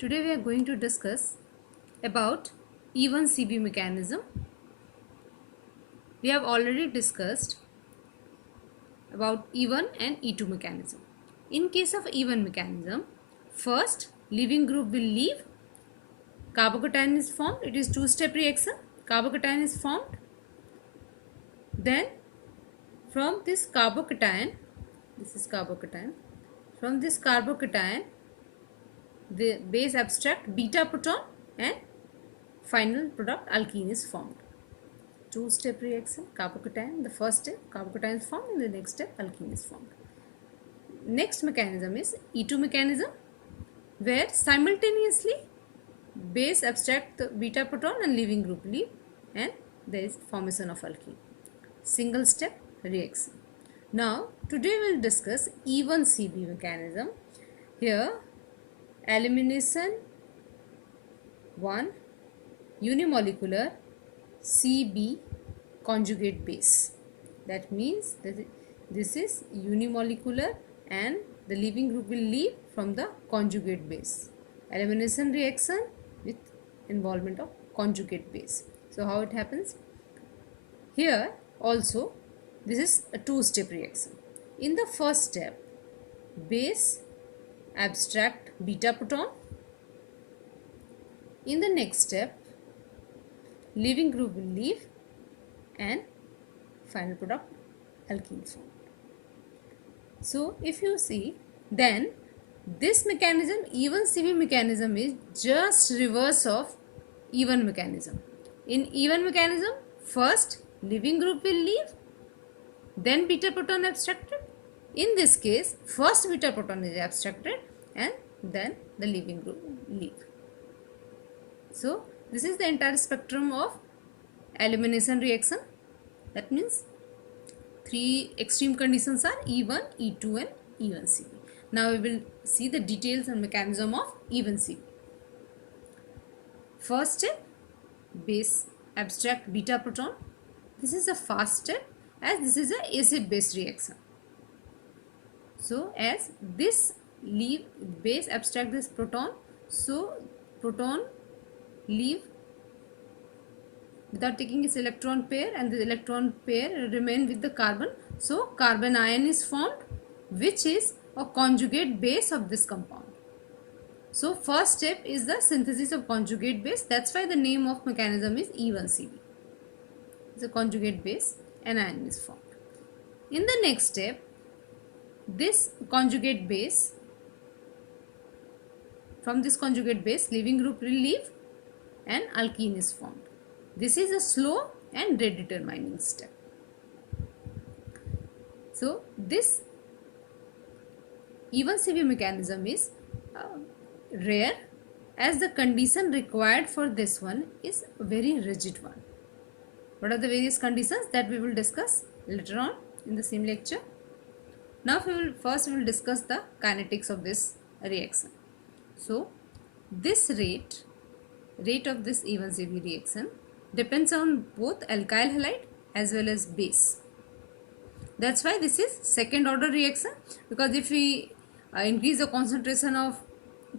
Today we are going to discuss about E1CB mechanism. We have already discussed about E1 and E2 mechanism. In case of E1 mechanism, first leaving group will leave, carbocation is formed, it is two-step reaction, carbocation is formed, then from this carbocation, this is carbocation, from this carbocation the base abstract beta proton and final product alkene is formed. Two-step reaction, carbocation, the first step carbocation is formed and the next step alkene is formed. Next mechanism is E2 mechanism, where simultaneously base abstract the beta proton and leaving group leave and there is formation of alkene. Single step reaction. Now today we will discuss E1CB mechanism. Here elimination 1 unimolecular CB conjugate base. That means that this is unimolecular and the leaving group will leave from the conjugate base. Elimination reaction with involvement of conjugate base. So how it happens? Here also this is a two-step reaction. In the first step, base abstract beta proton. In the next step, leaving group will leave and final product alkene formed. So if you see, then this mechanism, E1CB mechanism, is just reverse of E1 mechanism. In E1 mechanism, first leaving group will leave, then beta proton abstracted. In this case, first beta proton is abstracted and then the leaving group leave. So this is the entire spectrum of elimination reaction. That means three extreme conditions are E1, E2 and E1CB. Now we will see the details and mechanism of E1CB. First step, base abstract beta proton. This is a fast step as this is a acid base reaction. So as this leave base abstract this proton, so proton leave without taking its electron pair and the electron pair remain with the carbon. So carbon ion is formed which is a conjugate base of this compound. So first step is the synthesis of conjugate base. That's why the name of mechanism is E1CB. It's a conjugate base and ion is formed. In the next step, this conjugate base, from this conjugate base leaving group will leave and alkene is formed. This is a slow and rate determining step. So this E1CB mechanism is rare as the condition required for this one is a very rigid one. What are the various conditions that we will discuss later on in the same lecture? Now we will discuss the kinetics of this reaction. So this rate of this E1CB reaction depends on both alkyl halide as well as base. That's why this is second order reaction, because if we increase the concentration of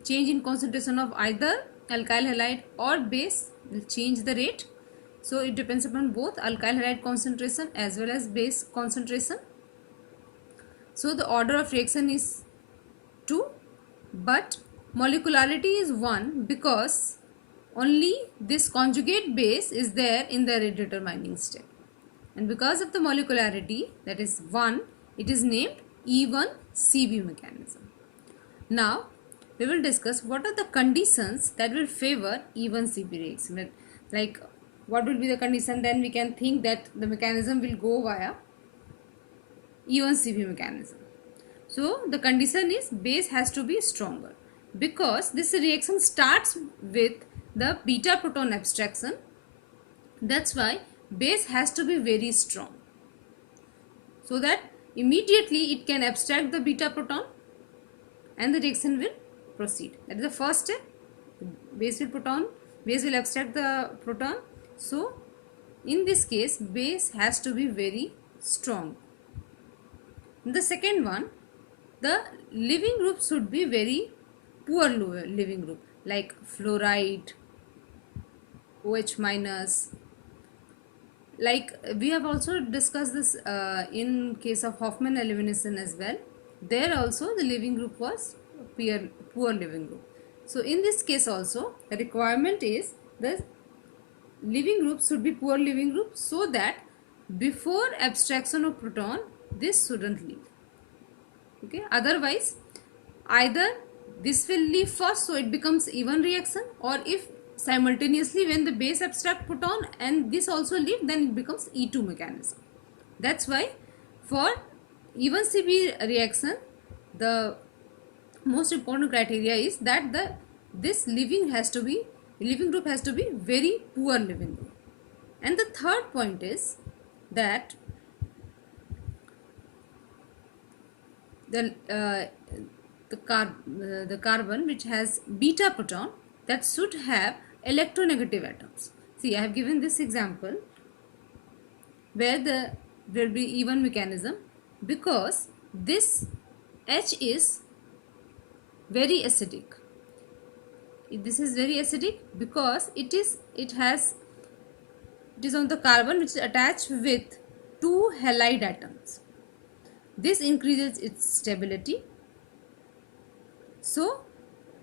change in concentration of either alkyl halide or base will change the rate. So it depends upon both alkyl halide concentration as well as base concentration. So the order of reaction is 2, but molecularity is 1 because only this conjugate base is there in the rate determining step. And because of the molecularity, that is 1, it is named E1CB mechanism. Now we will discuss what are the conditions that will favor E1CB reaction. Like what will be the condition, then we can think that the mechanism will go via E1CB mechanism. So the condition is base has to be stronger because this reaction starts with the beta proton abstraction. That's why base has to be very strong so that immediately it can abstract the beta proton and the reaction will proceed. That is the first step. Base will abstract the proton. So in this case base has to be very strong. The second one, the leaving group should be very poor living group. like fluoride, OH minus. Like we have also discussed this in case of Hoffman elimination as well. There also the living group was poor living group. So in this case also the requirement is the living group should be poor living group, so that before abstraction of proton this shouldn't leave. Okay, otherwise either this will leave first, so it becomes even reaction, or if simultaneously when the base abstract proton and this also leave, then it becomes E2 mechanism. That's why for even CB reaction the most important criteria is that this living group has to be very poor living group. And the third point is that the carbon which has beta proton, that should have electronegative atoms. See, I have given this example where there will be even mechanism, because this H is very acidic. This is very acidic because it is on the carbon which is attached with two halide atoms. This increases its stability. So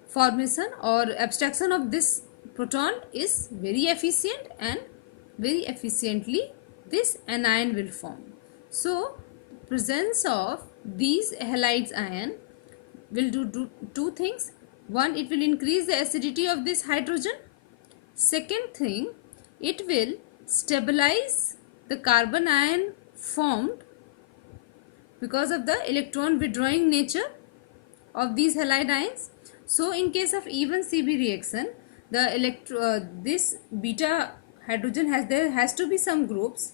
formation or abstraction of this proton is very efficient, and very efficiently this anion will form. So presence of these halides ion will do two things. One, it will increase the acidity of this hydrogen. Second thing, it will stabilize the carbon ion formed because of the electron withdrawing nature of these halide ions. So in case of even CB reaction, this beta hydrogen there has to be some groups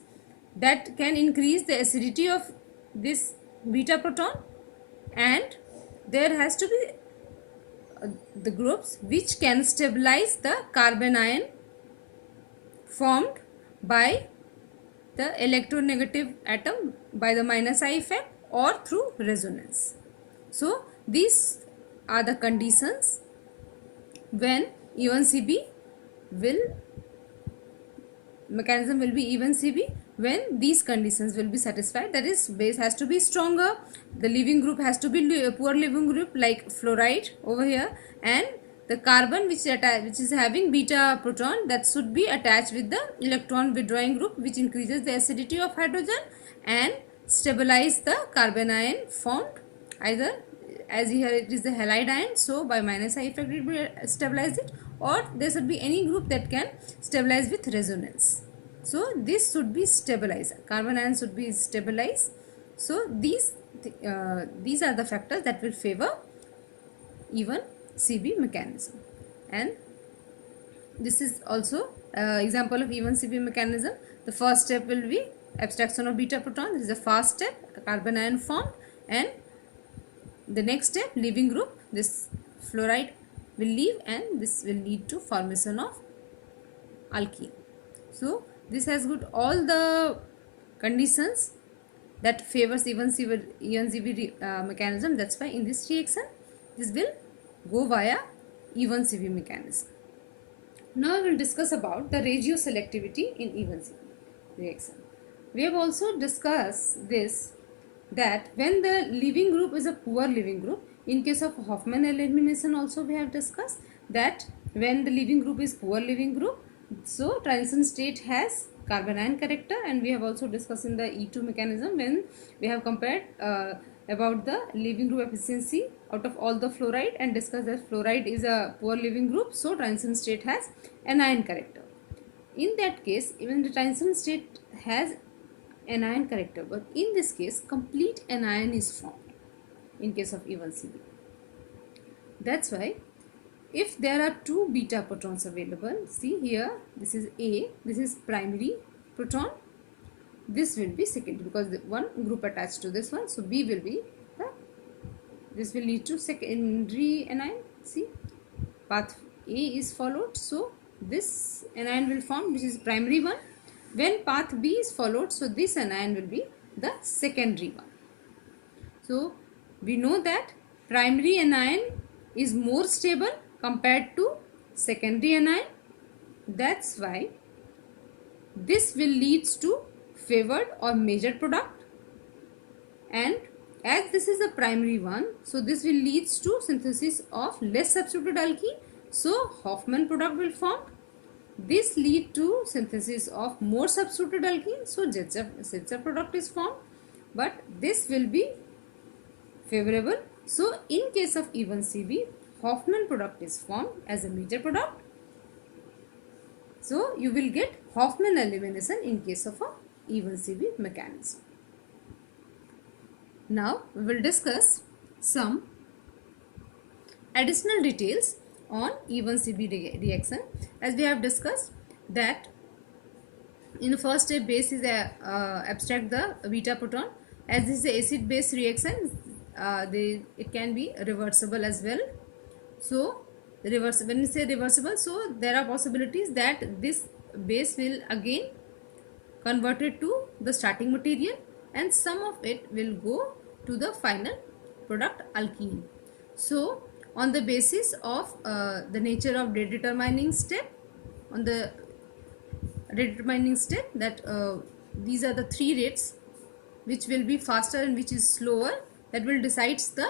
that can increase the acidity of this beta proton, and there has to be the groups which can stabilize the carbon ion formed by the electronegative atom by the minus I effect or through resonance. So these are the conditions when even CB mechanism will be even CB, when these conditions will be satisfied. That is, base has to be stronger, the living group has to be poor living group like fluoride over here, and the carbon which is having beta proton, that should be attached with the electron withdrawing group, which increases the acidity of hydrogen and stabilize the carbon ion formed, either as here it is the halide ion, so by minus I effect it will stabilize it, or there should be any group that can stabilize with resonance. So this should be stabilized, carbon ion should be stabilized. So these are the factors that will favor even CB mechanism. And this is also example of even CB mechanism. The first step will be abstraction of beta proton. This is the first step, carbon ion formed, and the next step, leaving group, this fluoride will leave, and this will lead to formation of alkene. So this has got all the conditions that favors even CB mechanism. That's why in this reaction this will go via even CB mechanism. Now we will discuss about the ratio selectivity in even CB reaction. We have also discussed this, that when the leaving group is a poor leaving group, in case of Hoffman elimination also we have discussed that when the leaving group is poor leaving group, so transition state has carbon ion character, and we have also discussed in the E2 mechanism when we have compared about the leaving group efficiency out of all the fluoride and discussed that fluoride is a poor leaving group, so transition state has anion character. In that case, even the transition state has anion character, but in this case complete anion is formed in case of even CB. That's why if there are two beta protons available, see here, this is A, this is primary proton, this will be secondary because the one group attached to this one, so B will be this will lead to secondary anion. See, path A is followed, so this anion will form, which is primary one. When path B is followed, so this anion will be the secondary one. So we know that primary anion is more stable compared to secondary anion. That's why this will leads to favored or measured product, and as this is a primary one, so this will leads to synthesis of less substituted alkene, so Hofmann product will form. This lead to synthesis of more substituted alkene, so Setzer product is formed, but this will be favorable. So in case of even CB, Hofmann product is formed as a major product. So you will get Hofmann elimination in case of a even CB mechanism. Now we will discuss some additional details on even CB reaction. As we have discussed that in the first step, base is abstract the beta proton. As this is a acid base reaction, it can be reversible as well. So when we say reversible, so there are possibilities that this base will again converted to the starting material, and some of it will go to the final product alkene. So on the basis of the nature of rate determining step, on the rate determining step, that these are the three rates which will be faster and which is slower, that will decides the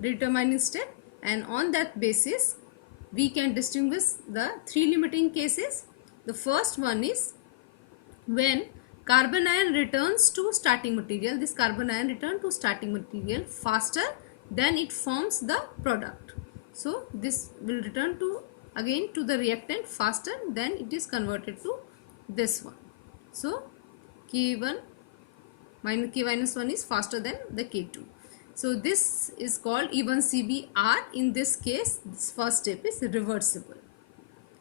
rate determining step, and on that basis we can distinguish the three limiting cases. The first one is when carbon ion returns to starting material. This carbon ion return to starting material faster than it forms the product. So this will return to again to the reactant faster than it is converted to this one. So K1 minus K minus 1 is faster than the K2. So this is called even CBr. In this case, this first step is reversible.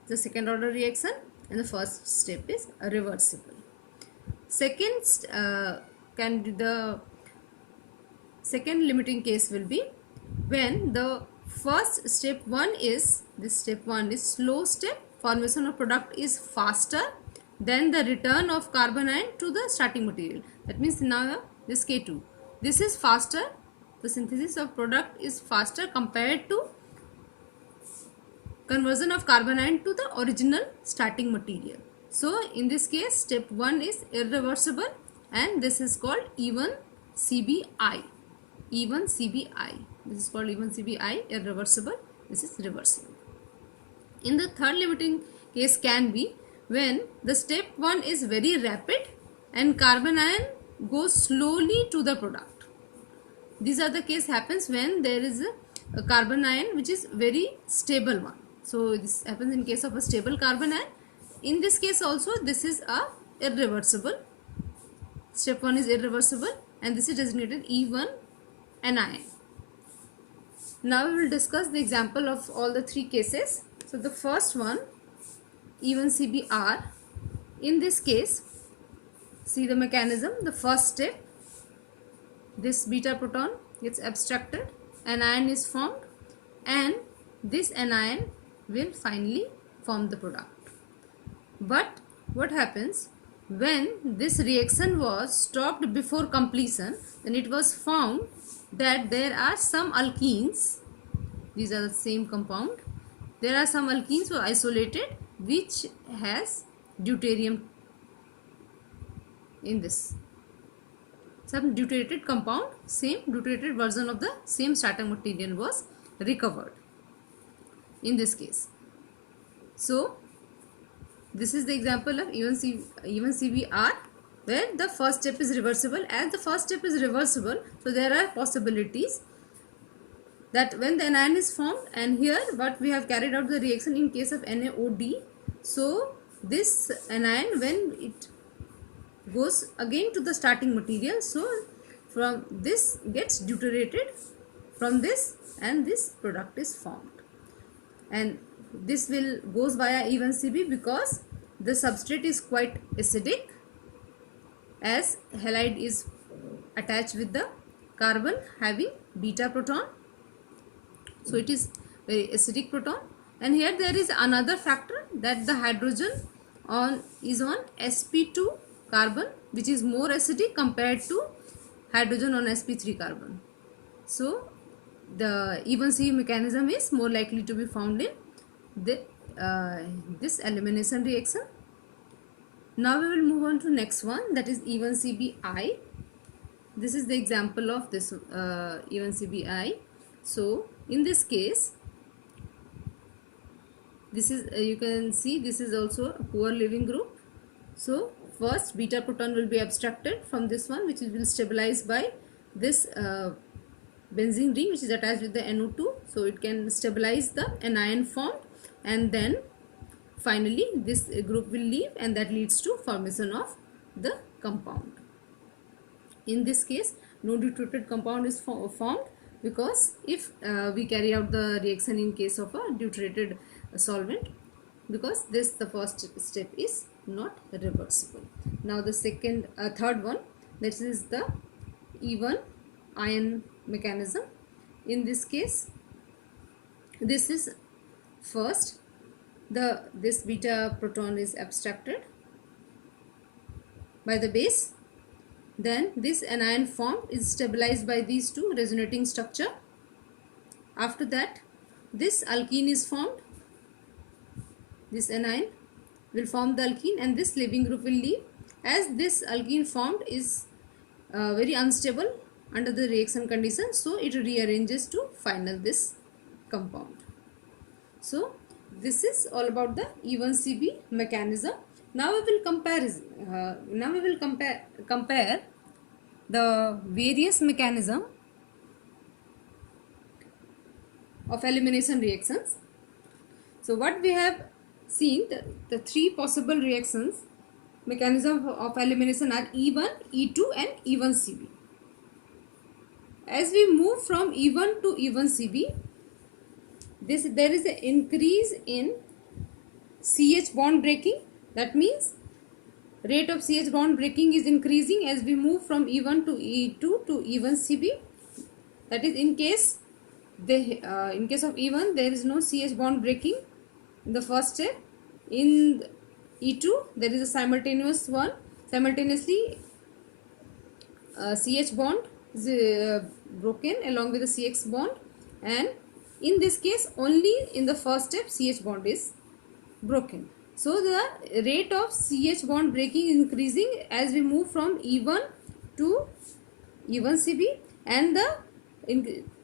The second order reaction, and the first step is reversible. The second limiting case will be when the first step 1 is, this step 1 is slow step, formation of product is faster than the return of carbon ion to the starting material. That means now this K2, this is faster, the synthesis of product is faster compared to conversion of carbon ion to the original starting material. So in this case, step 1 is irreversible, and this is called even CBI. Even CBI. This is called even CBI, irreversible. This is reversible. In the third limiting case can be when the step 1 is very rapid and carbon ion goes slowly to the product. These are the case happens when there is a carbon ion which is very stable one. So this happens in case of a stable carbon ion. In this case also, this is a irreversible. Step 1 is irreversible, and this is designated even anion. Now we will discuss the example of all the three cases. So the first one, even CBr. In this case, see the mechanism. The first step, this beta proton gets abstracted, anion is formed, and this anion will finally form the product. But what happens when this reaction was stopped before completion? Then it was found that there are some alkenes, these are the same compound, there are some alkenes were isolated which has deuterium in this. Some deuterated compound, same deuterated version of the same starting material was recovered in this case. So this is the example of even CBr, where the first step is reversible. As the first step is reversible, so there are possibilities that when the anion is formed, and here what we have carried out the reaction in case of NaOD, so this anion, when it goes again to the starting material, so from this gets deuterated from this, and this product is formed, and this will goes via even CB because the substrate is quite acidic, as halide is attached with the carbon having beta proton, so it is very acidic proton. And here there is another factor, that the hydrogen is on sp2 carbon, which is more acidic compared to hydrogen on sp3 carbon. So the even CB mechanism is more likely to be found in this elimination reaction. Now we will move on to next one, that is even CBI. This is the example of this even CBI. So in this case, this is you can see this is also a poor leaving group. So first beta proton will be abstracted from this one, which will stabilize by this benzene ring which is attached with the NO2. So it can stabilize the anion formed, and then finally this group will leave, and that leads to formation of the compound. In this case, no deuterated compound is formed, because if we carry out the reaction in case of a deuterated solvent, because the first step is not reversible. Now the third one, this is the even ion mechanism. In this case, this is first this beta proton is abstracted by the base, then this anion formed is stabilized by these two resonating structure. After that, this alkene is formed, this anion will form the alkene, and this leaving group will leave. As this alkene formed is very unstable under the reaction condition, so it rearranges to final this compound. So this is all about the even CB mechanism. Now we will compare the various mechanism of elimination reactions. So what we have seen, the three possible reactions mechanism of elimination are E1, E2 and even CB. As we move from E1 to even CB, there is an increase in CH bond breaking. That means rate of CH bond breaking is increasing as we move from E1 to E2 to even CB. That is, in case of E1 there is no CH bond breaking in the first step. In E2 there is a simultaneously CH bond is broken along with the CX bond, and in this case only in the first step CH bond is broken. So the rate of CH bond breaking is increasing as we move from E1 to even CB, and the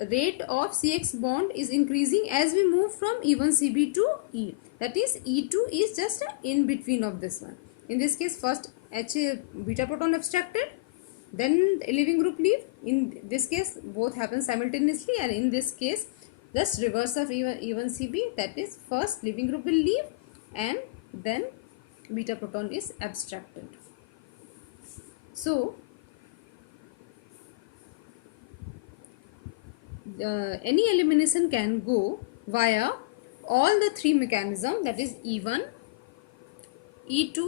rate of CX bond is increasing as we move from even CB to E. That is, E2 is just in between of this one. In this case, first beta proton abstracted, then leaving group leave. In this case both happen simultaneously, and in this case just reverse of even CB, that is, first leaving group will leave and then beta proton is abstracted. So any elimination can go via all the three mechanisms, that is E1, E2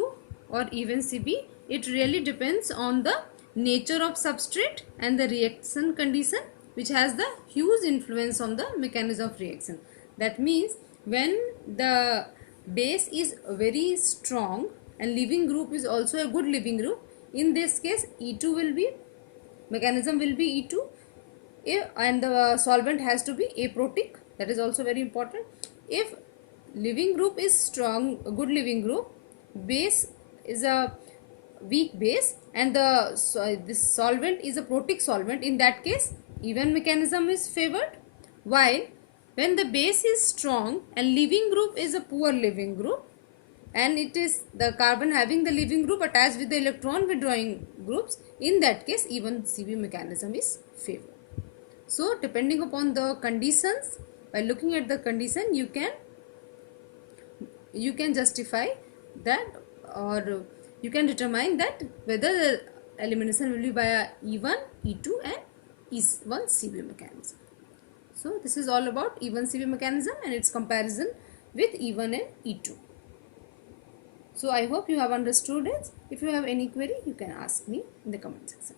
or even CB. It really depends on the nature of substrate and the reaction condition, which has the huge influence on the mechanism of reaction. That means when the base is very strong and leaving group is also a good leaving group, in this case mechanism will be E2, and the solvent has to be aprotic. That is also very important. If leaving group is strong, a good leaving group, base is a weak base, and this solvent is a protic solvent, in that case even mechanism is favored. While when the base is strong and leaving group is a poor leaving group, and it is the carbon having the leaving group attached with the electron withdrawing groups, in that case even CB mechanism is favored. So depending upon the conditions, by looking at the condition, you can justify that, or you can determine that whether the elimination will be by E1, E2 and E1 CB mechanism. So this is all about E1 CB mechanism and its comparison with E1 and E2. So I hope you have understood it. If you have any query, you can ask me in the comment section.